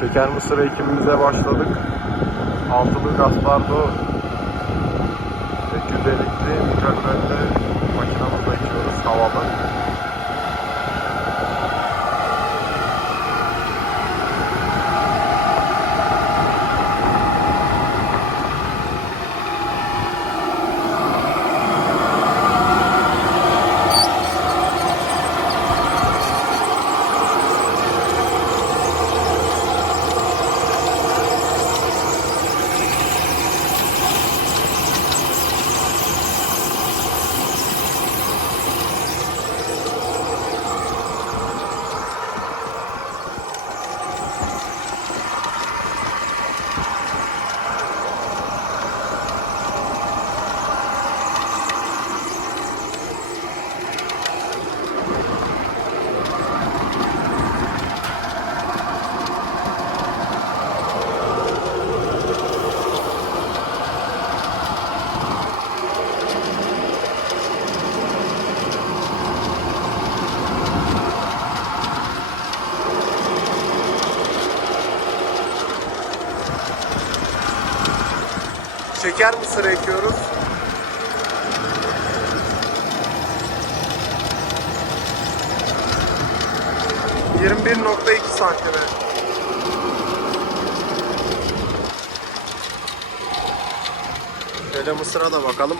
Şeker mısır ekimimize başladık. Altılı Gaspardo 850'li mükemmelde makinamızla ekiyoruz havalı. Şeker mısır ekiyoruz. Yirmi bir nokta iki santime. Şöyle mısıra da bakalım.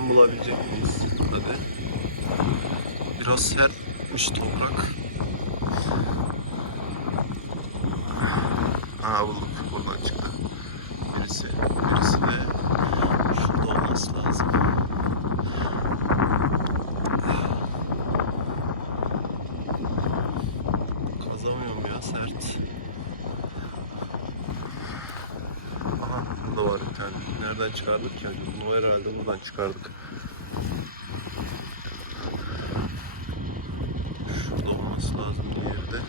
Bakalım bulabilecek miyiz? Hadi. Biraz sertmiş toprak. Aa bulduk. Buradan çıktı. Birisi. Birisi de şurada olması lazım. Kazamıyorum ya sert. Aha burada var bir tane. Nereden çıkardık ki? Bunu herhalde buradan çıkardık. Şurada olması lazım diğeri de.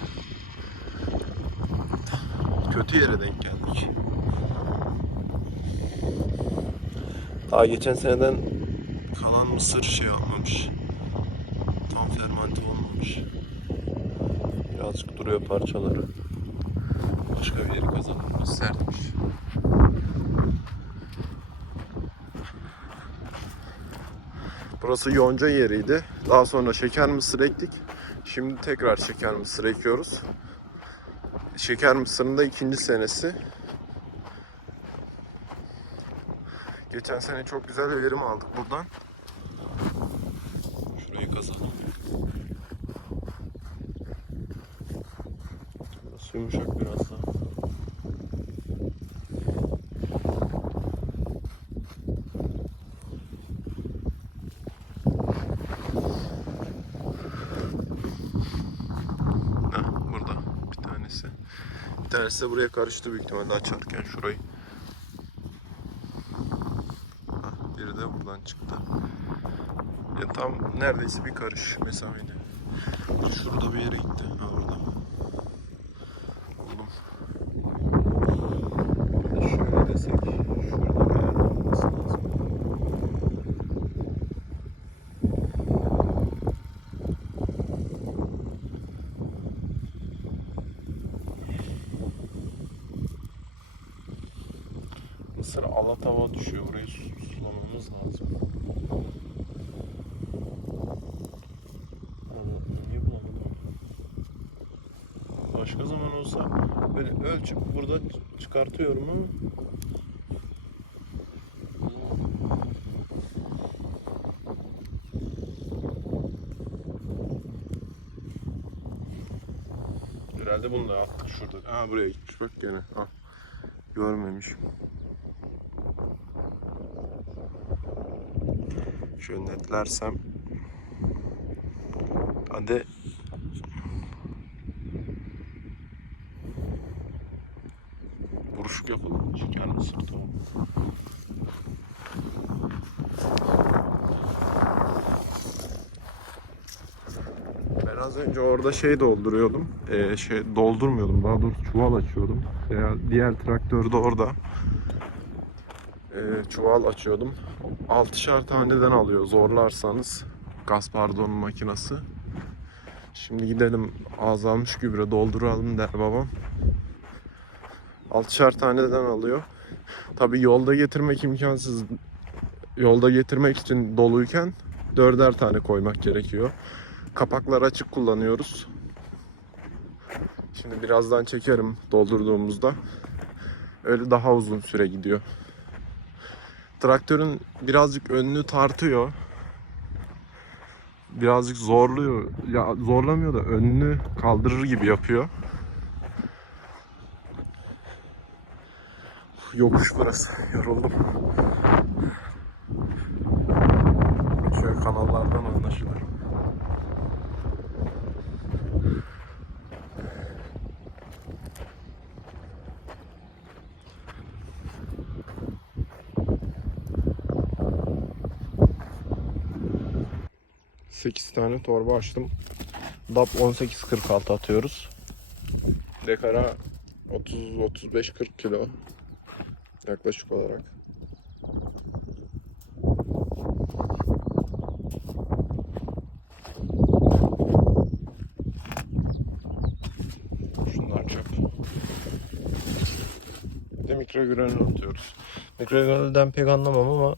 Kötü yere denk geldik. Daha geçen seneden kalan mısır şey olmamış. Tam fermante olmamış. Birazcık duruyor parçaları. Başka bir yeri kazanmış. Sertmiş. Burası yonca yeriydi. Daha sonra şeker mısır ektik. Şimdi tekrar şeker mısır ekiyoruz. Şeker mısırın da ikinci senesi. Geçen sene çok güzel bir verim aldık buradan. Şurayı kazalım. Burası yumuşak biraz daha. Heh, burada bir tanesi. Bir tanesi de buraya karıştı büyük ihtimalle açarken şurayı. Heh, biri de buradan çıktı. Ya tam neredeyse bir karış mesafede. Şurada bir yere gitti. Ha orada. Buldum. Şöyle desek. Şurada bir yerde olması lazım. Mısır alatava düşüyor. Burayı su- sulamamız lazım. Niye bulamadım? Başka zaman olsa böyle ölçüp burada çıkartıyorum ama Herhalde bunu da attık şurada. Aa buraya gitmiş bak gene. Al. Görmemişim. Şöyle netlersem. Hadi. Buruşuk yapalım. Şeker mısır tamam. Biraz Az önce orada şey dolduruyordum. Ee, şey doldurmuyordum. Daha doğrusu çuval açıyordum. Diğer traktör de orada. Ee, çuval açıyordum. 6'şar taneden alıyor zorlarsanız. Gaz pardon makinası. Şimdi gidelim azalmış gübre dolduralım der babam. 6'şar taneden alıyor. Tabi yolda getirmek imkansız. Yolda getirmek için doluyken dörder tane koymak gerekiyor. Kapaklar açık kullanıyoruz. Şimdi birazdan çekerim doldurduğumuzda. Öyle daha uzun süre gidiyor. Traktörün birazcık önünü tartıyor. Birazcık zorluyor. Ya zorlamıyor da önünü kaldırır gibi yapıyor. Yokuş burası. Yoruldum. Şöyle kanallardan anlaşılır. Sekiz tane torba açtım. DAP 18-46 atıyoruz. Dekara 30-35-40 kilo yaklaşık olarak. Şunlar çöp. Bir de mikrogranül atıyoruz. Mikrogranülden pek anlamam ama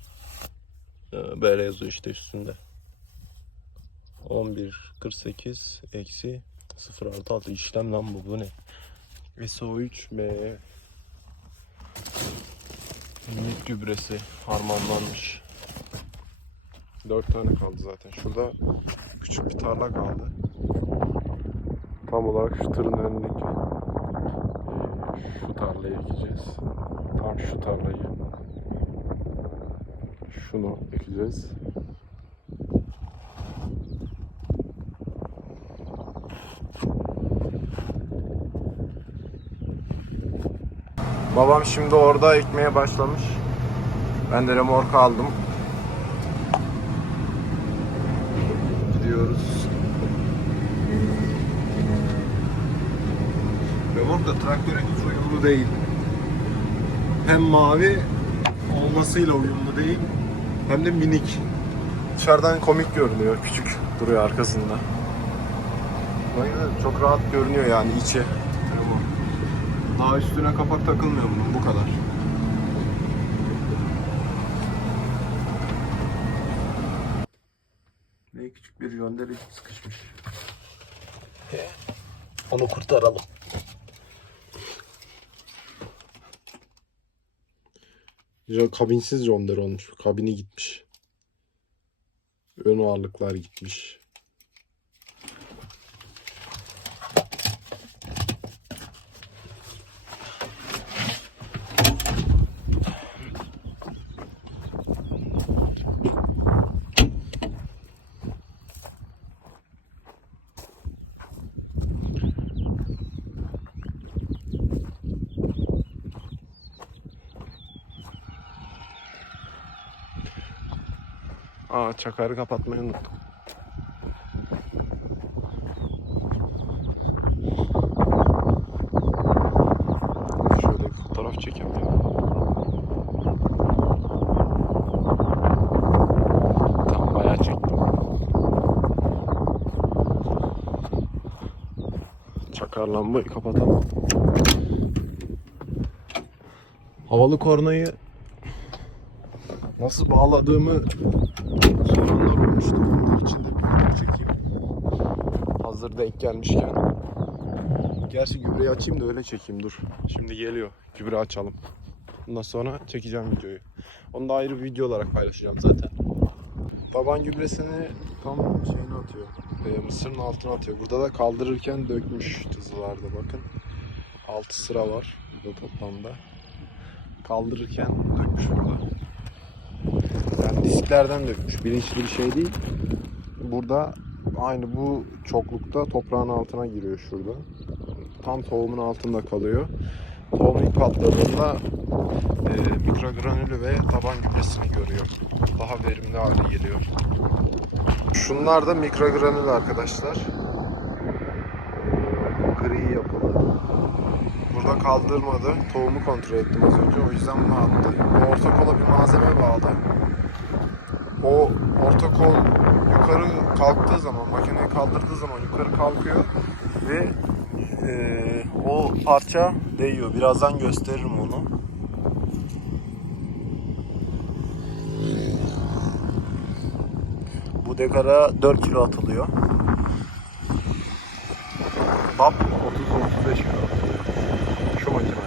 e, böyle yazıyor işte üstünde. 11.48 eksi 0.66 işlem lan bu bu ne? SO3 B Minik gübresi harmanlanmış. 4 tane kaldı zaten. Şurada küçük bir tarla kaldı. Tam olarak şu tırın önündeki eee, şu tarlayı ekeceğiz. Tam şu tarlayı. Şunu ekeceğiz. Babam şimdi orada ekmeye başlamış. Ben de remorka aldım. Gidiyoruz. Remorka traktöre hiç uyumlu değil. Hem mavi olmasıyla uyumlu değil. Hem de minik. Dışarıdan komik görünüyor. Küçük duruyor arkasında. Çok rahat görünüyor yani içi. Daha üstüne kapak takılmıyor bunun bu kadar. Ne küçük bir gönderi sıkışmış. Onu kurtaralım. Ya kabinsiz Jonder olmuş. Kabini gitmiş. Ön ağırlıklar gitmiş. Aa çakarı kapatmayı unuttum. Şöyle fotoğraf çekelim ya. Çektim. Çakar lambayı kapatalım. Havalı kornayı nasıl bağladığımı soranlar olmuştu. Onun için de bir çekeyim. Hazır denk gelmişken. Gerçi gübreyi açayım da öyle çekeyim dur. Şimdi geliyor. Gübre açalım. Ondan sonra çekeceğim videoyu. Onu da ayrı bir video olarak paylaşacağım zaten. Taban gübresini tam şeyine atıyor. Ee, mısırın altına atıyor. Burada da kaldırırken dökmüş tızılarda bakın. 6 sıra var burada toplamda. Kaldırırken dökmüş burada disklerden dökmüş. Bilinçli bir şey değil. Burada aynı bu çoklukta toprağın altına giriyor şurada. Tam tohumun altında kalıyor. Tohum ilk patladığında e, mikrogranülü ve taban gübresini görüyor. Daha verimli hale geliyor. Şunlar da mikrogranül arkadaşlar. Gri yapılı. Burada kaldırmadı. Tohumu kontrol ettim az önce. O yüzden bunu attı. Bu orta kola bir malzeme bağlı. O orta kol yukarı kalktığı zaman, makineyi kaldırdığı zaman yukarı kalkıyor ve eee, o parça değiyor. Birazdan gösteririm onu. Bu dekara 4 kilo atılıyor. BAP 30-35 kilo atılıyor. Şu makineyle.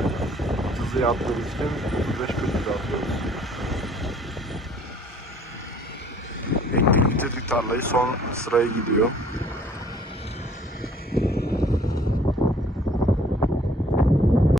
Hızlı yaptığımız için 35-40 kilo atıyoruz. Ektik bitirdik tarlayı son sıraya gidiyor.